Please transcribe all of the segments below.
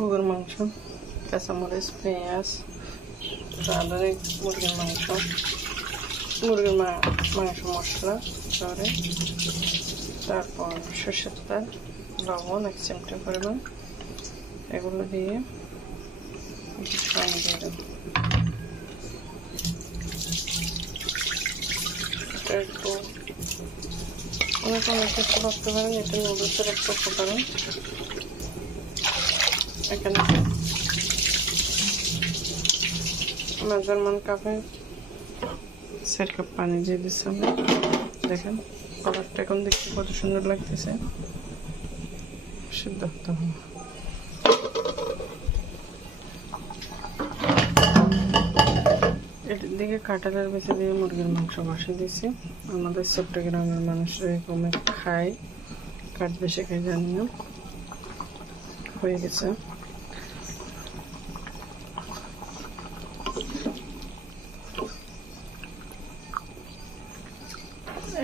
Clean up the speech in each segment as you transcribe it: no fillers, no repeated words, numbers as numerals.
গরুর মাংস, কাঁচামরিচ, পেঁয়াজ, রাঁধুনি মুরগির মাংস, মাংস মশলা, তারপর সরষের তেল, লবণ 1 চিমটি পরিমাণ, এগুলো দিয়ে কিছু পানি দিয়ে দেবো। এটা একটু অনেক কিছু ভাবতে পারেন, এটা নুডলসের একটা উপকরণ। এখানে মেজারমেন্ট কাপে 4 কাপ পানি দিয়ে দিচ্ছি আমি। দেখেন কালারটা এখন দেখতে কত সুন্দর লাগতেছে। সিদ্ধ হতে হবে। এর দিকে কাঁঠালের বেছে দিয়ে মুরগির মাংস বসিয়ে দিয়েছি। আমাদের চট্টগ্রামের মানুষ এরকম খায়, কাঠ বেশি খাই জানি না। হয়ে গেছে।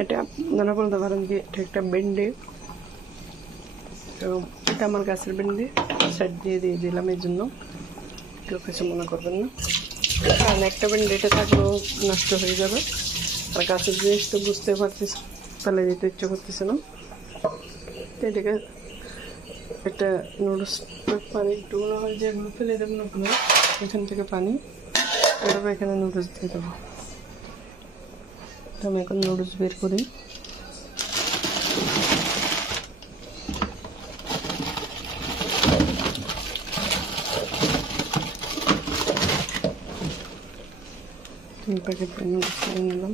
এটা আপনারা বলতে পারেন যে এটা একটা ভেন্ডি, তো এটা আমার গাছের ভেন্ডি, সাইড দিয়ে দিলাম, এই জন্য কেউ কিছু মনে করবেন না। কারণ একটা ভেন্ডিটা থাকলেও নষ্ট হয়ে যাবে, আর গাছের জিনিস তো বুঝতে পারতেছি, ফেলে দিতে ইচ্ছে করতেছে না। এটাকে একটা নুডলস পানি একটু মনে হয় যেগুলো ফেলে দেবেন ওগুলো, এখান থেকে পানি এভাবে এখানে নুডলস দিয়ে দেবো। আমি এখন নুডলস বের করি। প্যাকেট নুডলস করে নিলাম।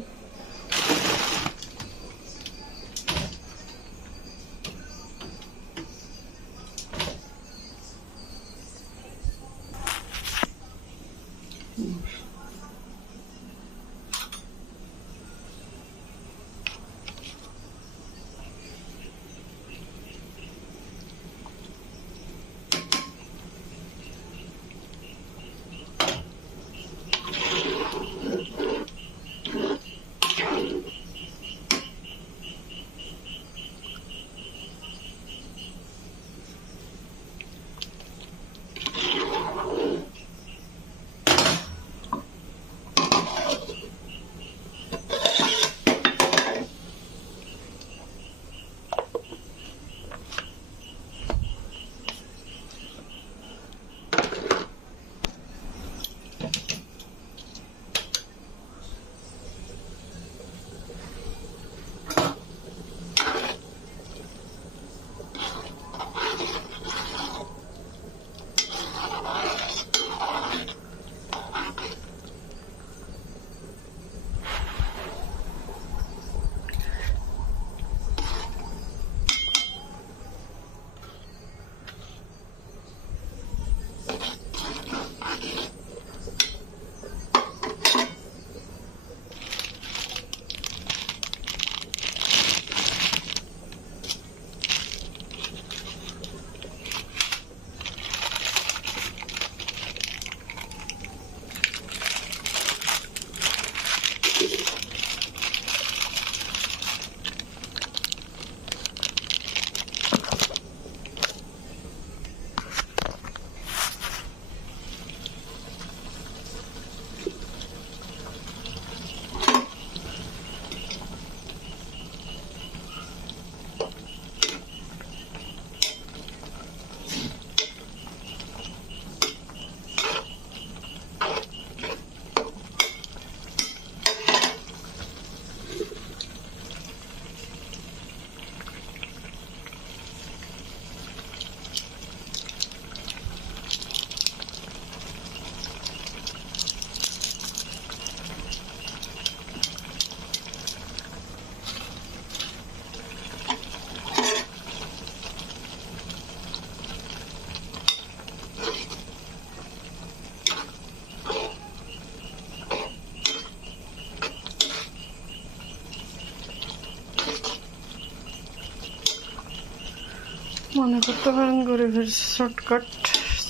মনে করতে পারেন গরিবের শর্টকাট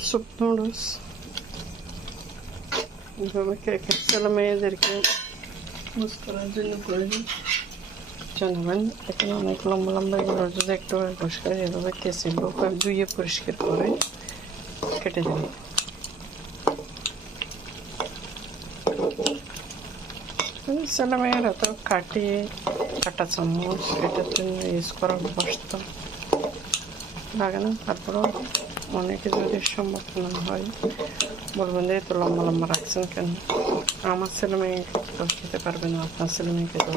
সুপ নুডলস। এভাবে ছেলে মেয়েদেরকে ইউজ করার জন্য করে দিই। জানাবেন এখানে অনেক লম্বা লম্বা এগুলো যদি একটু পরিষ্কার এভাবে কেসে ধুয়ে পরিষ্কার করে কেটে দেব। ছেলে মেয়েরা তো কাটিয়ে কাটা চামচ এটার জন্য ইউজ করার অভ্যস্ত লাগে না। তারপরেও অনেকে যদি সম্ভব না হয় বলবেন যে এত লম্বা লম্বা রাখছেন কেন। আমার ছেলে মেয়েকে তো খেতে পারবে না, আপনার ছেলে মেয়েকে তো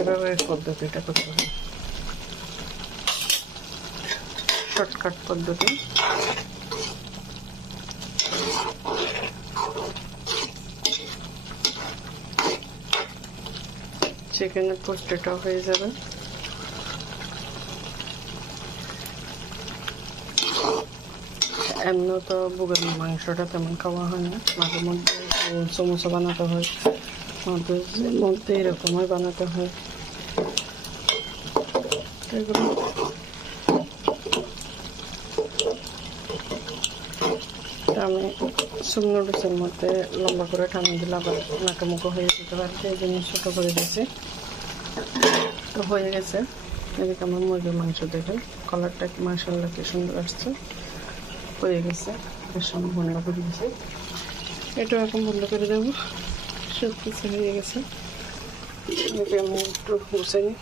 এভাবে পদ্ধতিটা করতে হবে, শর্টকাট পদ্ধতি। চিকেনের পোস্টটাও হয়ে যাবে। এমনি তো বুকের মাংসটা তেমন খাওয়া হয় না, মাঝে মধ্যে সমোসা বানাতে হয়, মাঝে মধ্যে এরকমই বানাতে হয়। এগুলো আমি সুপ নুডলসের মধ্যে লম্বা করে টানিয়ে দিলে আবার নাকামুখো হয়ে যেতে পারে, এই জন্য ছোটো করে দিয়েছি। তো হয়ে গেছে। এদিকে আমার মুরগির মাংস দেখে কালারটা কি মাশাআল্লাহ কি সুন্দর আসছে, হয়ে গেছে। এর সঙ্গে বন্ধ করে দিয়েছি, এটাও এখন বন্ধ করে দেবো। সব কিছু হয়ে গেছে। এদিকে আমি একটু বসে নিই।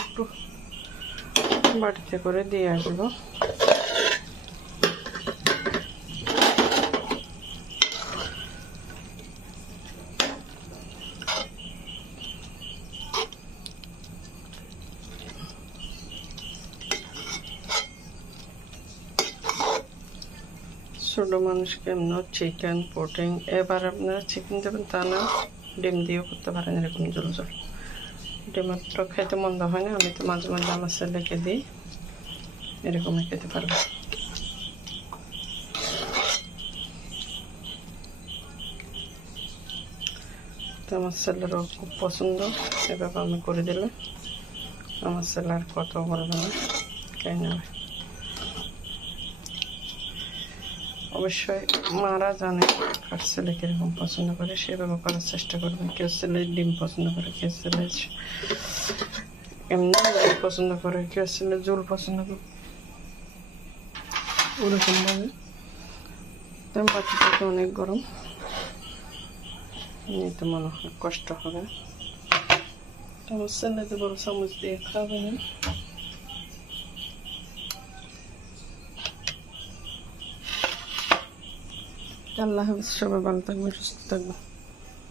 একটু বাড়িতে করে দিয়ে আসবো। ছোট মানুষ কেমন চিকেন প্রোটিন, এবার আপনারা চিকেন দেবেন তা না, ডিম দিয়েও করতে পারেন এরকম জল জল। ডিমের তো খেতে মন্দ হয় না, আমি তো মাঝে মাঝে আমার ছেলেকে দিই, এরকমই খেতে পারবো। তো আমার ছেলেরও খুব পছন্দ, এভাবে আমি করে দিলে আমার ছেলে আর কত বলবে না কেন। অবশ্যই মারা জানে কার ছেলে কিরকম পছন্দ করে, সেভাবে করার চেষ্টা করবে। কেউ ছেলে ডিম পছন্দ করে, কেউ ছেলে এমনি পছন্দ করে, কেউ ছেলে ঝোল পছন্দ করে, ওরকম ভাবে। বাচ্চাটা তো অনেক গরম, নিতে মনে হয় কষ্ট হবে। আমার ছেলে যে বড় চামচ দিয়ে খাবে না। আল্লাহ হাফেজ, সবাই ভালো থাকবেন, সুস্থ থাকবেন।